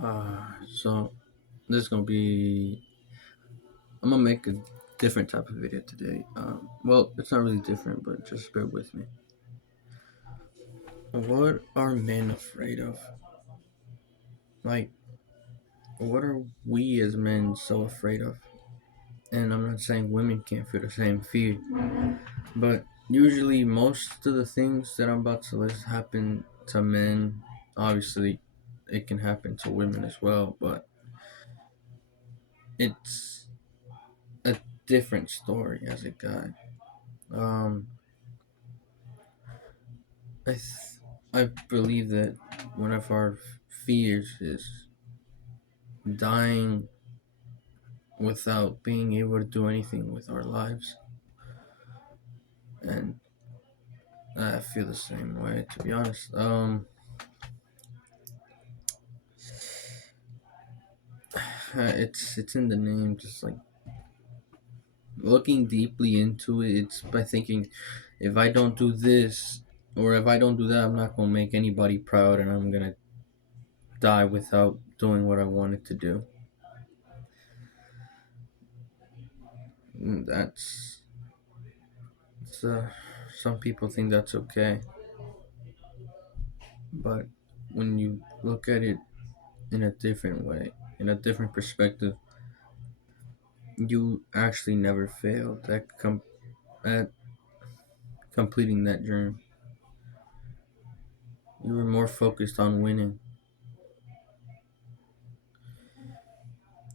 So this is gonna be. I'm gonna make a different type of video today. Well, it's not really different, but just bear with me. What are men afraid of? Like, what are we as men so afraid of? And I'm not saying women can't feel the same fear, but usually most of the things that I'm about to list happen to men. Obviously, it can happen to women as well, but it's a different story as a guy. Um, I believe that one of our fears is dying without being able to do anything with our lives, and I feel the same way, to be honest. It's in the name, just like looking deeply into it. It's by thinking, if I don't do this or if I don't do that, I'm not gonna make anybody proud, and I'm gonna die without doing what I wanted to do. That's some people think that's okay, but when you look at it in a different way, in a different perspective, you actually never failed at completing that dream. You were more focused on winning.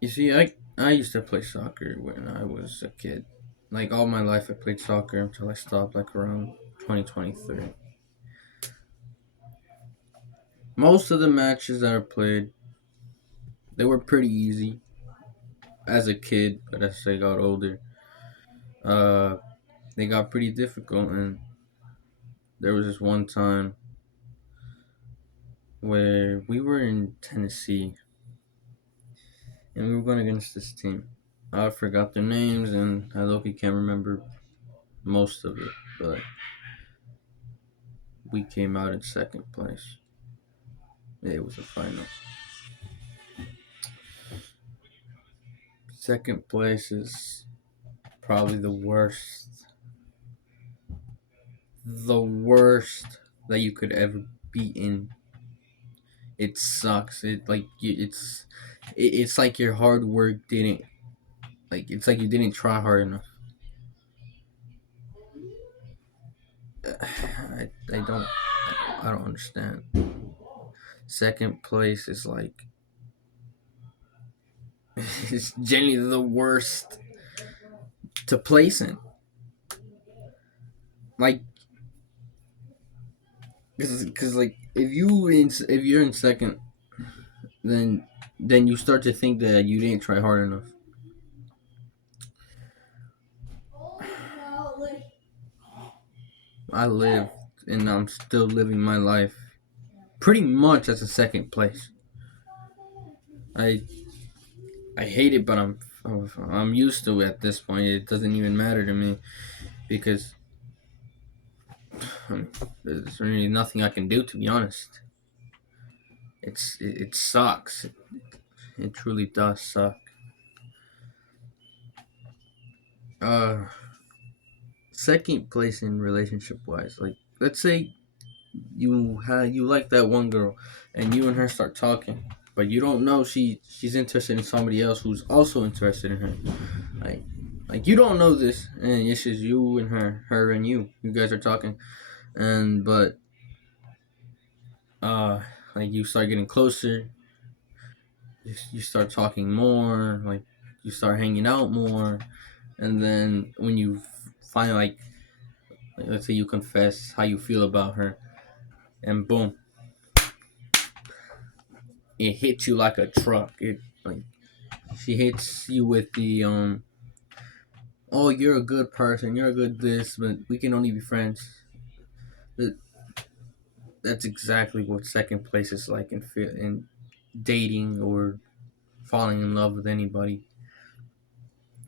You see, I used to play soccer when I was a kid. Like all my life, I played soccer until I stopped, like around 2023. Most of the matches that I played, they were pretty easy as a kid, but as I got older, uh, they got pretty difficult. And there was this one time where we were in Tennessee and we were going against this team. I forgot their names and I low can't remember most of it, but we came out in second place. It was a final. Second place is probably the worst that you could ever be in. It sucks. It's like your hard work didn't, like, it's like you didn't try hard enough. I don't understand. Second place is like it's genuinely the worst to place in. Like, cause like if you're in second, then you start to think that you didn't try hard enough. I lived and I'm still living my life pretty much as a second place. I I hate it, but I'm used to it at this point. It doesn't even matter to me because there's really nothing I can do, to be honest. It sucks. It truly does suck. Uh, Second place in relationship wise, like let's say you like that one girl, and you and her start talking, but you don't know she's interested in somebody else who's also interested in her. Like you don't know this, and it's just you and her and you. You guys are talking, and but uh, like you start getting closer. You start talking more. Like you start hanging out more, and then when you find like let's say you confess how you feel about her, and boom, it hits you like a truck. It like she hits you with the oh, you're a good person, you're a good this, but we can only be friends. That- That's exactly what second place is like in dating or falling in love with anybody.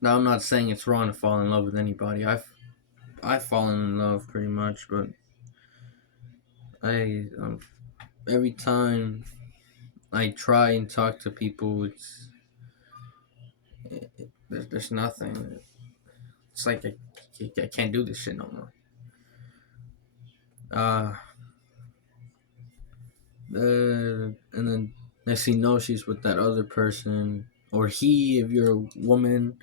Now I'm not saying it's wrong to fall in love with anybody. I've fallen in love pretty much, but I every time I try and talk to people. There's nothing. It's like I can't do this shit no more. Uh, and then next thing you know, she's with that other person, or he, if you're a woman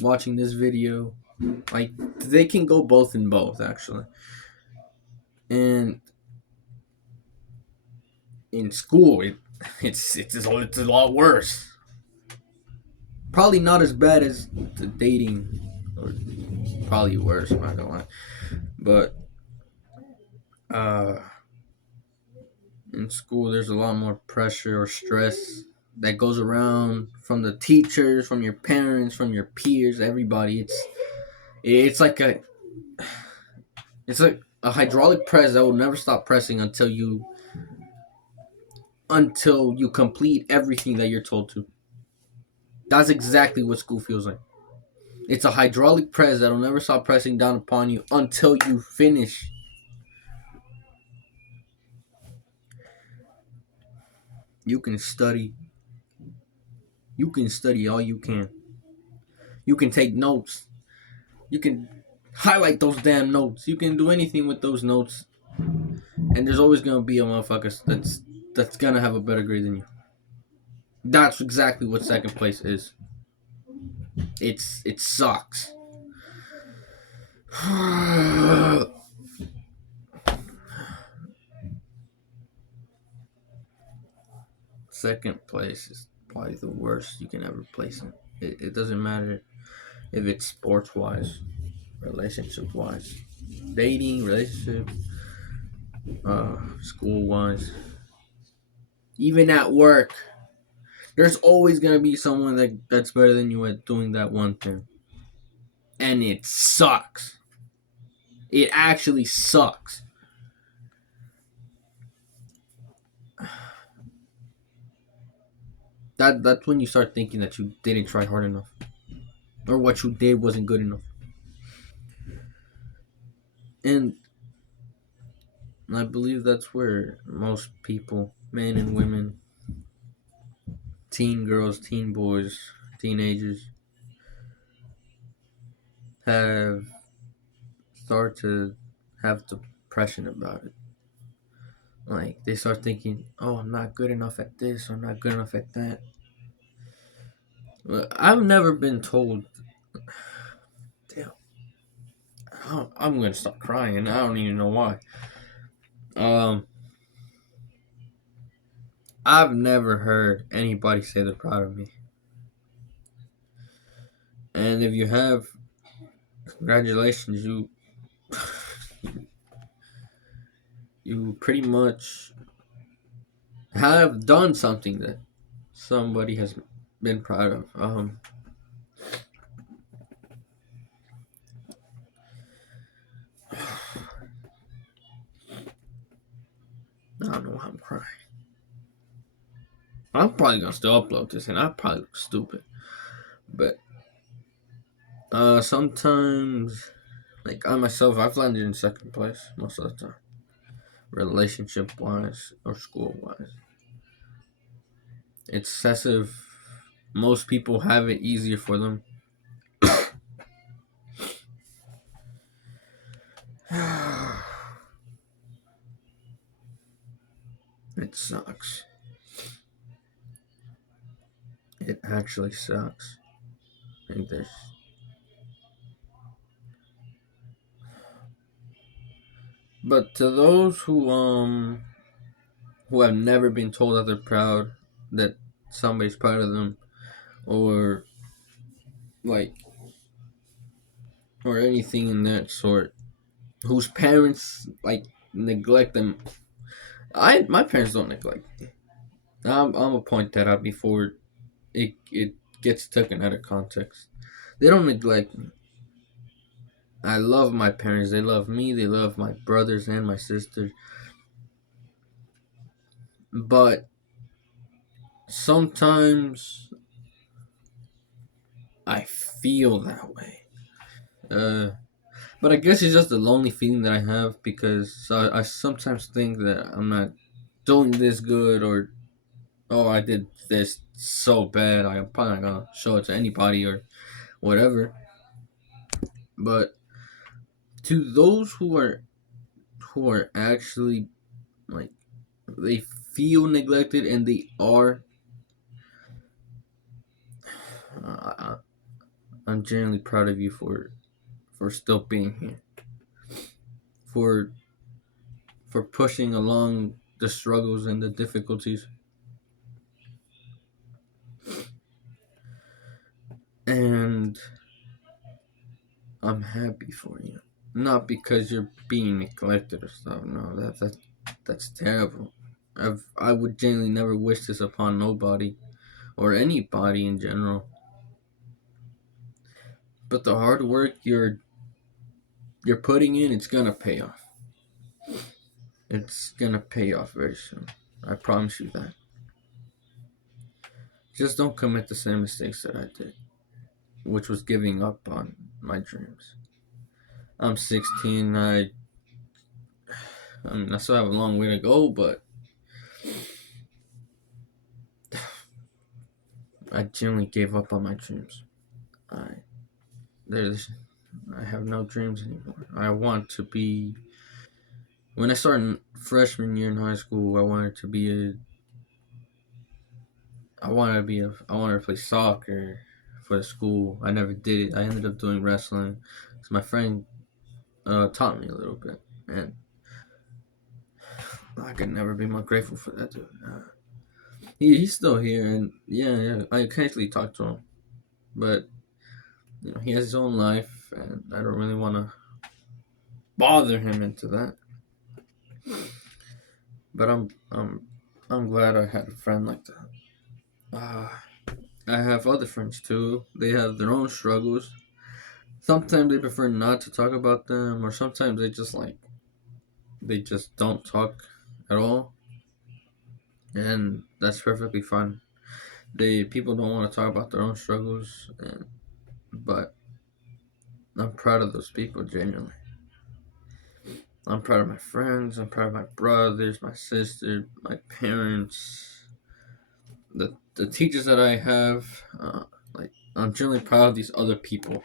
watching this video. Like, they can go both in both, actually. And in school, it's a lot worse. Probably not as bad as the dating, or probably worse. I'm not gonna lie, but uh, in school, there's a lot more pressure or stress that goes around from the teachers, from your parents, from your peers, everybody. It's like a hydraulic press that will never stop pressing until you complete everything that you're told to. That's exactly what school feels like. It's a hydraulic press that'll never stop pressing down upon you until you finish. You can study. You can study all you can. You can take notes. You can highlight those damn notes. You can do anything with those notes. And there's always gonna be a motherfucker that's gonna have a better grade than you. That's exactly what second place is. It sucks. Second place is probably the worst you can ever place it doesn't matter if it's sports wise, relationship wise, dating, relationship, school wise, even at work. There's always gonna be someone that's better than you at doing that one thing, and it sucks. It actually sucks. That's when you start thinking that you didn't try hard enough, or what you did wasn't good enough. And I believe that's where most people, men and women, teen girls, teen boys, teenagers, have started to have depression about it. Like, they start thinking, "Oh, I'm not good enough at this. Or I'm not good enough at that." I've never been told. Damn, I'm gonna start crying. I don't even know why. Um, I've never heard anybody say they're proud of me. And if you have, congratulations, you pretty much have done something that somebody has been proud of. I don't know why I'm crying. I'm probably gonna still upload this, and I probably look stupid. But sometimes, like, I myself, I've landed in second place most of the time, relationship wise or school wise. It's excessive. Most people have it easier for them. It sucks. It actually sucks. And there's, but to those who have never been told that they're proud, that somebody's proud of them, or like, or anything in that sort, whose parents like neglect them. My parents don't neglect me. I'm gonna point that out before it gets taken out of context. They don't neglect me. I love my parents. They love me. They love my brothers and my sisters. But sometimes I feel that way. Uh, but I guess it's just a lonely feeling that I have because I sometimes think that I'm not doing this good, or oh, I did this so bad, I'm probably not gonna show it to anybody or whatever. But to those who are actually like they feel neglected and they are, uh, I'm genuinely proud of you for still being here, for for pushing along the struggles and the difficulties. And I'm happy for you. Not because you're being neglected or stuff. No, that's terrible. I would genuinely never wish this upon nobody or anybody in general. But the hard work you're putting in, it's gonna pay off. It's gonna pay off very soon. I promise you that. Just don't commit the same mistakes that I did, which was giving up on my dreams. I'm 16. I mean, I still have a long way to go, but I genuinely gave up on my dreams. I there's I have no dreams anymore. I want to be when I started freshman year in high school. I wanted to play soccer for the school. I never did it. I ended up doing wrestling. So my friend taught me a little bit, and I could never be more grateful for that dude. He's still here, and yeah, I occasionally talk to him, but he has his own life, and I don't really want to bother him into that. But I'm glad I had a friend like that. I have other friends too. They have their own struggles. Sometimes they prefer not to talk about them, or sometimes they just don't talk at all, and that's perfectly fine. They people don't want to talk about their own struggles, but I'm proud of those people genuinely. I'm proud of my friends. I'm proud of my brothers, my sister, my parents, the teachers that I have. I'm genuinely proud of these other people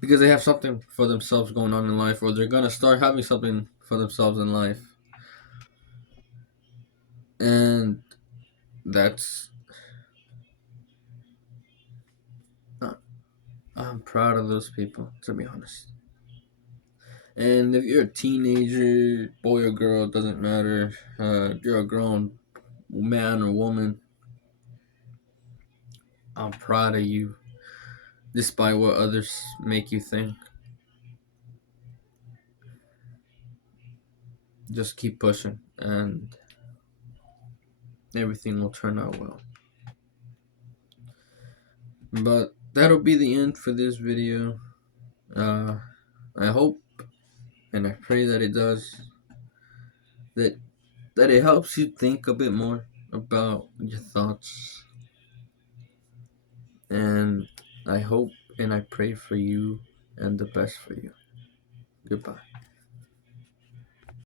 because they have something for themselves going on in life, or they're gonna start having something for themselves in life, and that's uh, I'm proud of those people, to be honest. And if you're a teenager, boy or girl, it doesn't matter. You're a grown man or woman. I'm proud of you, despite what others make you think. Just keep pushing, and everything will turn out well. But that'll be the end for this video. Uh, I hope and I pray that it does. That it helps you think a bit more about your thoughts. And I hope and I pray for you and the best for you. Goodbye.